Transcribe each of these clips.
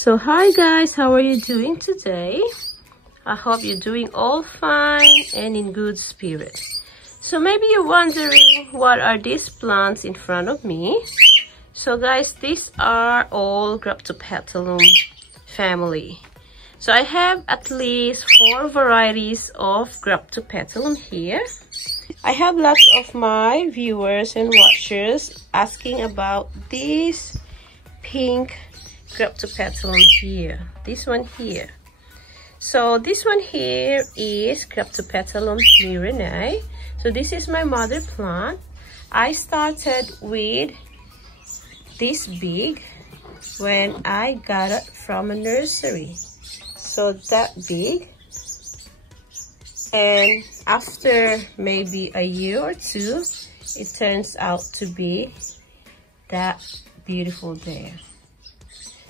So hi guys, how are you doing today? I hope you're doing all fine and in good spirit. So maybe you're wondering, what are these plants in front of me? So guys, these are all Graptupetalum family. So I have at least 4 varieties of Graptupetalum here. I have lots of my viewers and watchers asking about this pink Graptupetalum here, this one here. So this one here is Graptupetalum Mirinae. So this is my mother plant. I started with this big when I got it from a nursery. So that big. And after maybe a year or two, it turns out to be that beautiful there.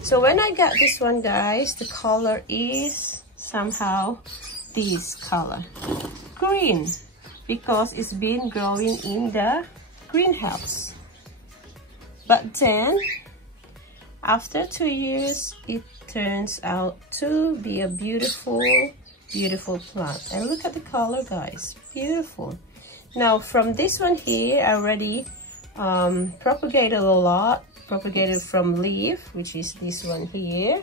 So when I got this one, guys, the color is somehow this color, green, because it's been growing in the greenhouse. But then after 2 years, it turns out to be a beautiful plant. And look at the color, guys, beautiful. Now from this one here, I already propagated a lot. Propagated from leaf, which is this one here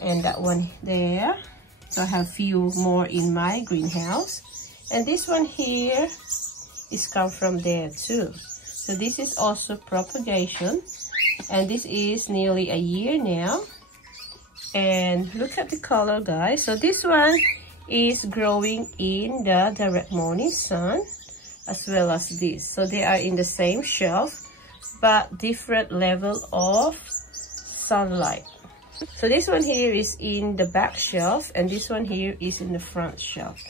and that one there. So I have few more in my greenhouse, and this one here is come from there too. So this is also propagation, and this is nearly a year now. And look at the color, guys. So this one is growing in the direct morning sun as well as this. So they are in the same shelf but different level of sunlight. So this one here is in the back shelf and this one here is in the front shelf.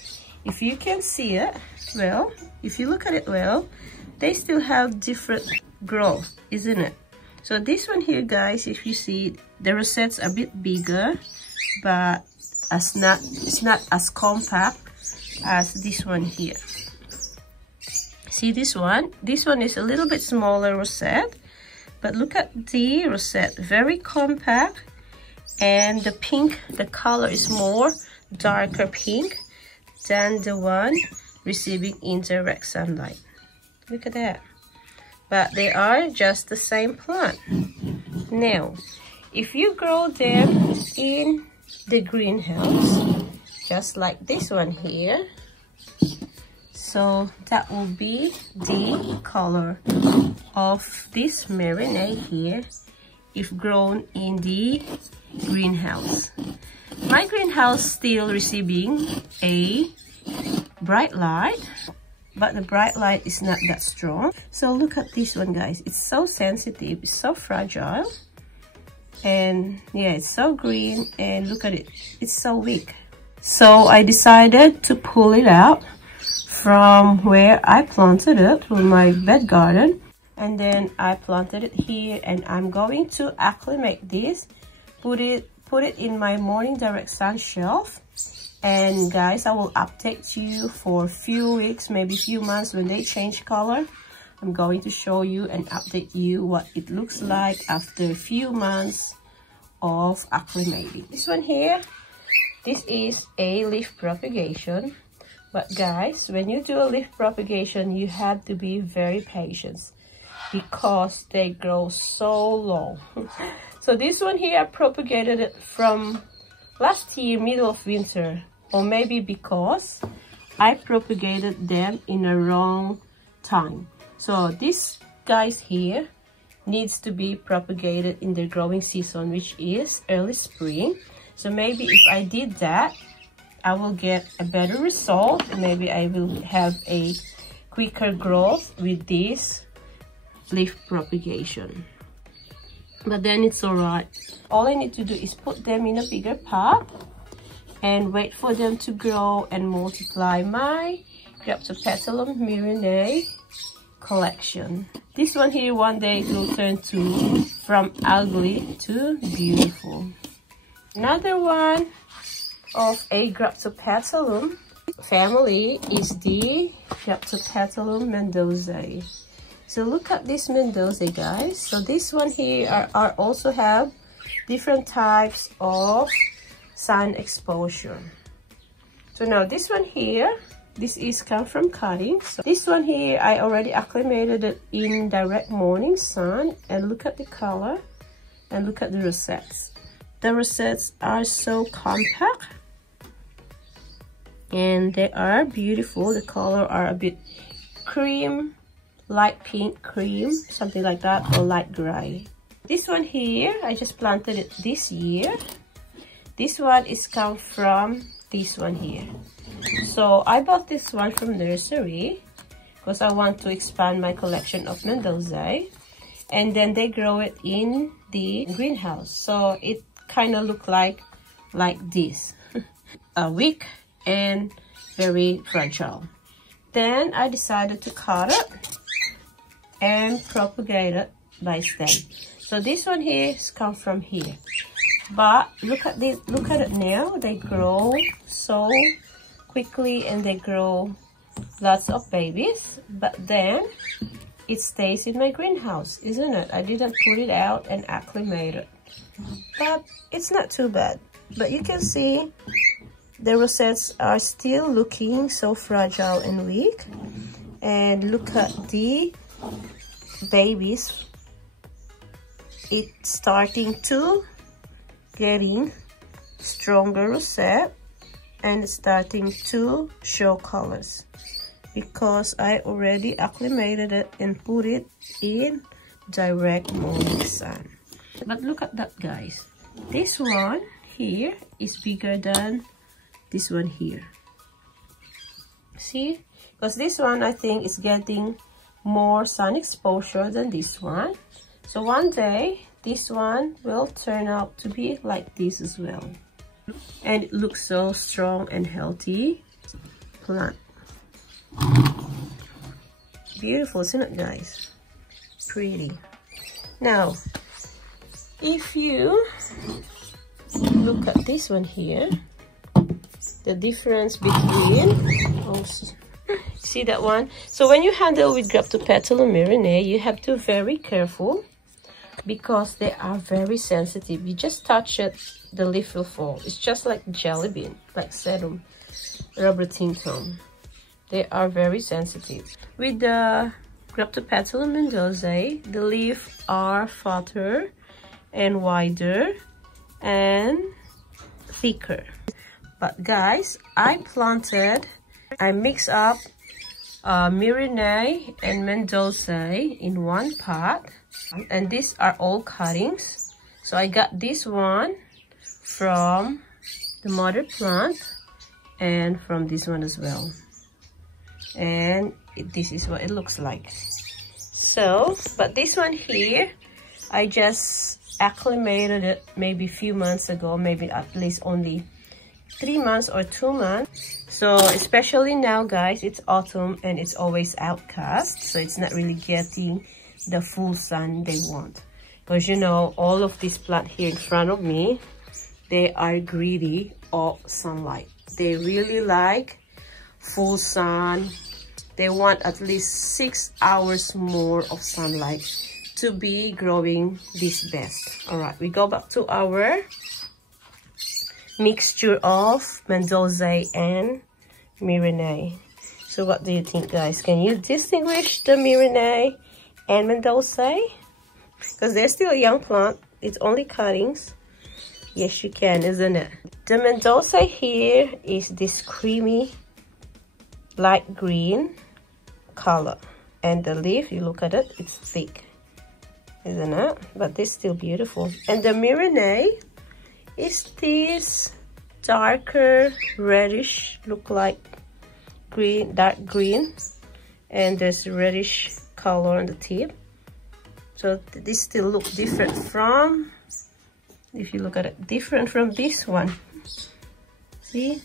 If you can see it well, if you look at it well, they still have different growth, isn't it? So this one here, guys, if you see, the rosettes are a bit bigger, but it's not as compact as this one here. See this one? This one is a little bit smaller rosette, but look at the rosette, very compact, and the pink, the color is more darker pink than the one receiving indirect sunlight. Look at that. But they are just the same plant. Now, if you grow them in the greenhouse, just like this one here, so that will be the color of this Mirinae here if grown in the greenhouse. My greenhouse still receiving a bright light, but the bright light is not that strong. So look at this one, guys. It's so sensitive, it's so fragile, and yeah, it's so green, and look at it, it's so weak. So I decided to pull it out from where I planted it from my bed garden, and then I planted it here, and I'm going to acclimate this, put it in my morning direct sun shelf. And guys, I will update you for a few weeks, maybe a few months. When they change color, I'm going to show you and update you what it looks like after a few months of acclimating. This one here, this is a leaf propagation. But guys, when you do a leaf propagation, you have to be very patient because they grow so long. So this one here, I propagated it from last year, middle of winter, or maybe because I propagated them in a wrong time. So this guys here needs to be propagated in the growing season, which is early spring. So maybe if I did that, I will get a better result. Maybe I will have a quicker growth with this leaf propagation. But then it's alright. All I need to do is put them in a bigger pot and wait for them to grow and multiply my Graptupetalum Mirinae collection. This one here, one day it will turn from ugly to beautiful. Another one of a Graptupetalum family is the Graptupetalum Mendozae. So look at this Mendozae, guys. So this one here are also have different types of sun exposure. So now this one here, this is come from cuttings. So this one here, I already acclimated it in direct morning sun, and look at the color and look at the rosettes. The rosettes are so compact and they are beautiful. The color are a bit cream, light pink cream, something like that, or light gray. This one here, I just planted it this year. This one is come from this one here. So I bought this one from nursery because I want to expand my collection of Mendozae, and then they grow it in the greenhouse, so it kind of look like this. Weak and very fragile. Then I decided to cut it and propagate it by stem. So this one here is come from here, but look at this, look at it now. They grow so quickly and they grow lots of babies, but then it stays in my greenhouse, isn't it? I didn't put it out and acclimate it, but it's not too bad. But you can see the rosettes are still looking so fragile and weak, and look at the babies. It's starting to getting stronger rosette and starting to show colors because I already acclimated it and put it in direct morning sun. But look at that, guys. This one here is bigger than this one here. See? Because this one I think is getting more sun exposure than this one. So one day this one will turn out to be like this as well. And it looks so strong and healthy plant. Beautiful, isn't it, guys? Pretty. Now, if you look at this one here, the difference between, see that one? So when you handle with Graptupetalum Mirinae, you have to be very careful because they are very sensitive. You just touch it, the leaf will fall. It's just like jelly bean, like sedum, rubbertinctum. They are very sensitive. With the Graptupetalum Mendozae, the leaves are fatter and wider and thicker. But guys, I mix up Mirinae and Mendozae in one pot, and these are all cuttings. So I got this one from the mother plant and from this one as well, and this is what it looks like. So, but this one here, I just acclimated it maybe a few months ago, maybe at least only 3 months or 2 months. So especially now, guys, it's autumn and it's always outcast, so it's not really getting the full sun they want. Because you know, all of this plant here in front of me, they are greedy of sunlight. They really like full sun. They want at least 6 hours more of sunlight to be growing this best. All right, we go back to our mixture of Mendozae and Mirinae. So what do you think, guys? Can you distinguish the Mirinae and Mendozae? Because they're still a young plant. It's only cuttings. Yes, you can, isn't it? The Mendozae here is this creamy light green color, and the leaf, you look at it, it's thick, isn't it? But it's still beautiful. And the Mirinae is this darker reddish, look like green, dark green, and there's reddish color on the tip. So this still look different from, if you look at it, different from this one. See?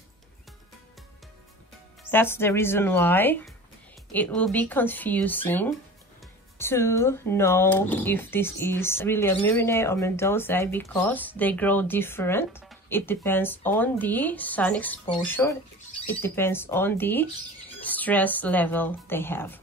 That's the reason why it will be confusing to know if this is really a Mirinae or Mendozae, because they grow different. It depends on the sun exposure. It depends on the stress level they have.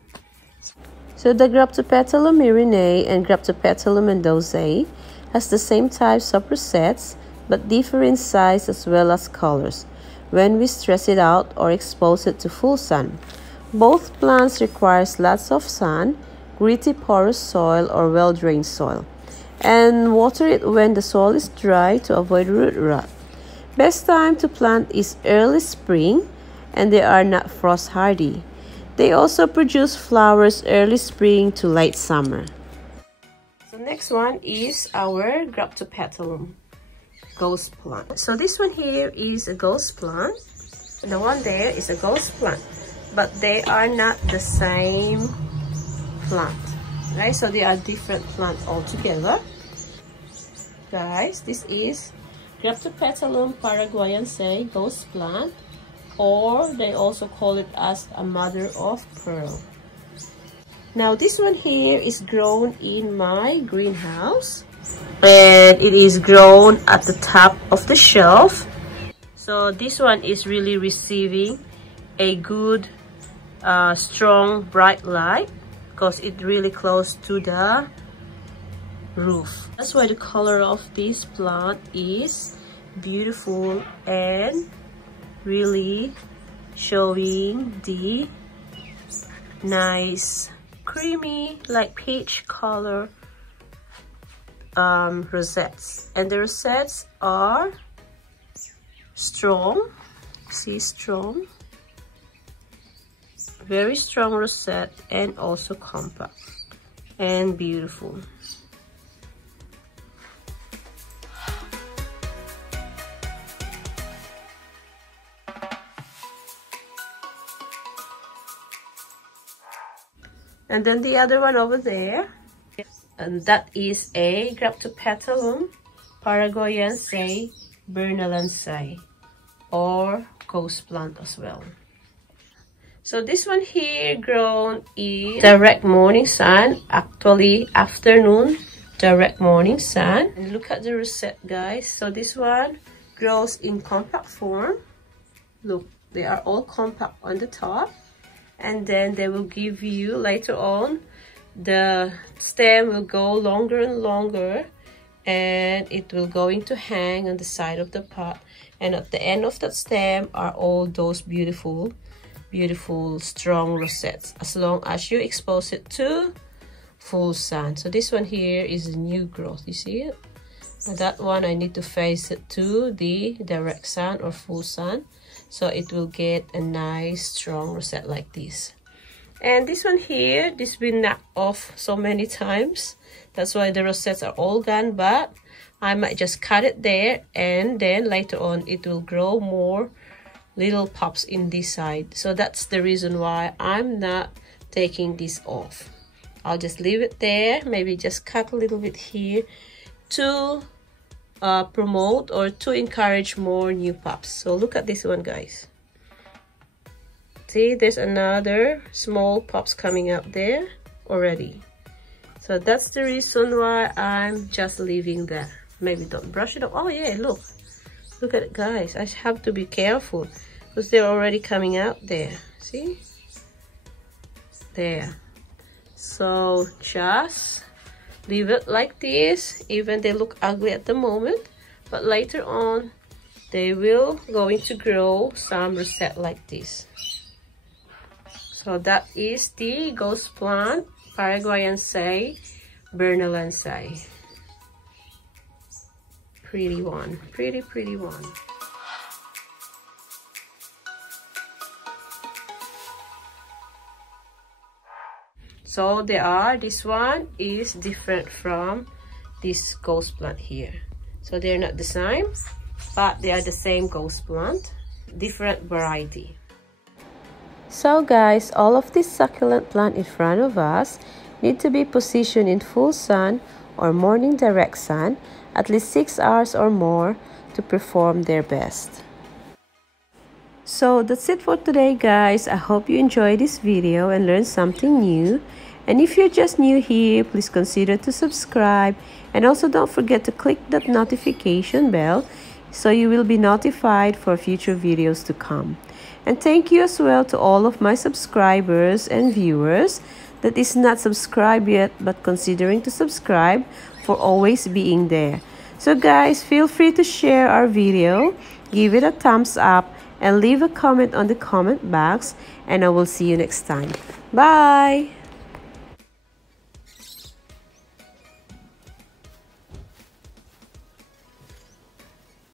So the Graptupetalum Mirinae and Graptupetalum Mendozae has the same types of rosettes but differ in size as well as colors when we stress it out or expose it to full sun. Both plants require lots of sun, gritty porous soil or well-drained soil, and water it when the soil is dry to avoid root rot. Best time to plant is early spring, and they are not frost hardy. They also produce flowers early spring to late summer. So next one is our Graptupetalum ghost plant. So this one here is a ghost plant, and the one there is a ghost plant, but they are not the same plant, right? So they are different plants altogether. Guys, this is Graptupetalum paraguayense ghost plant, or they also call it as a mother of pearl. Now this one here is grown in my greenhouse, and it is grown at the top of the shelf. So this one is really receiving a good strong bright light because it's really close to the roof. That's why the color of this plant is beautiful and really showing the nice creamy like peach color rosettes, and the rosettes are strong. See, strong, very strong rosette, and also compact and beautiful. And then the other one over there, and that is a Graptupetalum paraguayense bernalense, or ghost plant as well. So this one here grown in direct morning sun, actually afternoon direct morning sun. And look at the rosette, guys. So this one grows in compact form. Look, they are all compact on the top, and then they will give you later on, the stem will go longer and longer, and it will going to hang on the side of the pot, and at the end of that stem are all those beautiful strong rosettes, as long as you expose it to full sun. So this one here is a new growth, you see it? And that one I need to face it to the direct sun or full sun, so it will get a nice strong rosette like this. And this one here, this been knocked off so many times, that's why the rosettes are all gone, but I might just cut it there, and then later on it will grow more little pops in this side. So that's the reason why I'm not taking this off. I'll just leave it there, maybe just cut a little bit here to promote or to encourage more new pops. So look at this one, guys. See, there's another small pops coming up there already. So that's the reason why I'm just leaving that. Maybe don't brush it up. Oh yeah, look at it, guys. I have to be careful because they're already coming out there. See, there. So just leave it like this. Even they look ugly at the moment, but later on they will going to grow some rosette like this. So that is the ghost plant paraguayense bernalense. Pretty one, pretty one. So this one is different from this ghost plant here. So they're not the same, but they are the same ghost plant, different variety. So guys, all of these succulent plant in front of us need to be positioned in full sun or morning direct sun at least 6 hours or more to perform their best. So that's it for today, guys. I hope you enjoyed this video and learned something new. And if you're just new here, please consider to subscribe, and also don't forget to click that notification bell so you will be notified for future videos to come. And thank you as well to all of my subscribers and viewers that is not subscribed yet but considering to subscribe for always being there. So guys, feel free to share our video, give it a thumbs up, and leave a comment on the comment box, and I will see you next time. Bye!